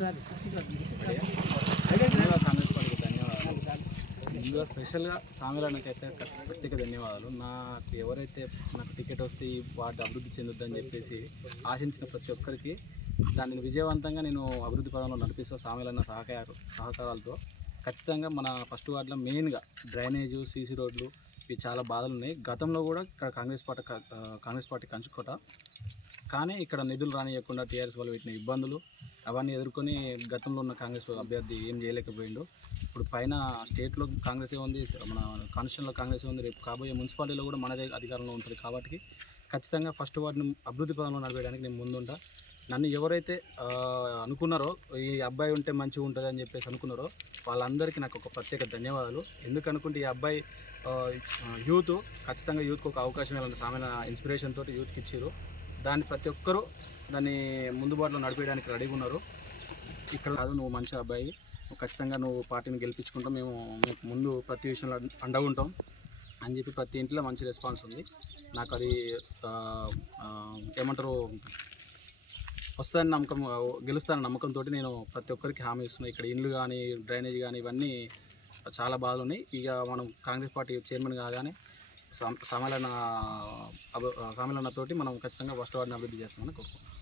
కాంగ్రెస్ పార్టీకి ధన్యవాదాలు. ముందుగా స్పెషల్గా సామిరానికైతే ప్రత్యేక ధన్యవాదాలు. నాకు ఎవరైతే నాకు టికెట్ వస్తే ఈ వార్డు అభివృద్ధి చెందుద్దని చెప్పేసి ఆశించిన ప్రతి ఒక్కరికి దానిని విజయవంతంగా నేను అభివృద్ధి పదంలో నడిపిస్తా. సామిలన్న సహకారాలతో ఖచ్చితంగా మన ఫస్ట్ వార్డులో మెయిన్గా డ్రైనేజు, సీసీ రోడ్లు ఇవి చాలా బాధలు ఉన్నాయి. గతంలో కూడా ఇక్కడ కాంగ్రెస్ పార్టీ కంచుకోట, కానీ ఇక్కడ నిధులు రానియకుండా టీఆర్ఎస్ వాళ్ళు పెట్టిన ఇబ్బందులు అవన్నీ ఎదుర్కొని గతంలో ఉన్న కాంగ్రెస్ అభ్యర్థి ఏం చేయలేకపోయిండు. ఇప్పుడు పైన స్టేట్లో కాంగ్రెసే ఉంది, మన కాన్స్టిట్యూషన్లో కాంగ్రెసే ఉంది, రేపు కాబోయే మున్సిపాలిటీలో కూడా మనదే అధికారంలో ఉంటుంది. కాబట్టి ఖచ్చితంగా ఫస్ట్ వార్డుని అభివృద్ధి పదంలో నడిపేయడానికి నేను ముందుంటా. నన్ను ఎవరైతే అనుకున్నారో ఈ అబ్బాయి ఉంటే మంచిగా ఉంటుంది అని చెప్పేసి అనుకున్నారో వాళ్ళందరికీ నాకు ఒక ప్రత్యేక ధన్యవాదాలు. ఎందుకు అనుకుంటే ఈ అబ్బాయి యూత్ ఖచ్చితంగా యూత్కి ఒక అవకాశం ఇవ్వాలని సామెన ఇన్స్పిరేషన్ తోటి యూత్కి ఇచ్చారు. దాన్ని ప్రతి ఒక్కరూ దాన్ని ముందు బాటలో నడిపేయడానికి రెడీగా ఉన్నారు. ఇక్కడ కాదు, నువ్వు మంచి అబ్బాయి, ఖచ్చితంగా నువ్వు పార్టీని గెలిపించుకుంటాం, మేము మీకు ముందు ప్రతి విషయంలో అండగా ఉంటాం అని చెప్పి ప్రతి ఇంట్లో మంచి రెస్పాన్స్ ఉంది. నాకు అది ఏమంటారు వస్తుందని నమ్మకం, గెలుస్తానని నమ్మకంతో నేను ప్రతి ఒక్కరికి హామీ ఇస్తున్నాను. ఇక్కడ ఇండ్లు కానీ డ్రైనేజ్ కానీ ఇవన్నీ చాలా బాధలు ఉన్నాయి. ఇక మనం కాంగ్రెస్ పార్టీ చైర్మన్ కాగానే సామిలన్నతోటి మనం ఖచ్చితంగా ఫస్ట్ వార్డుని అభివృద్ధి చేస్తామని కోరుకుంటున్నాం.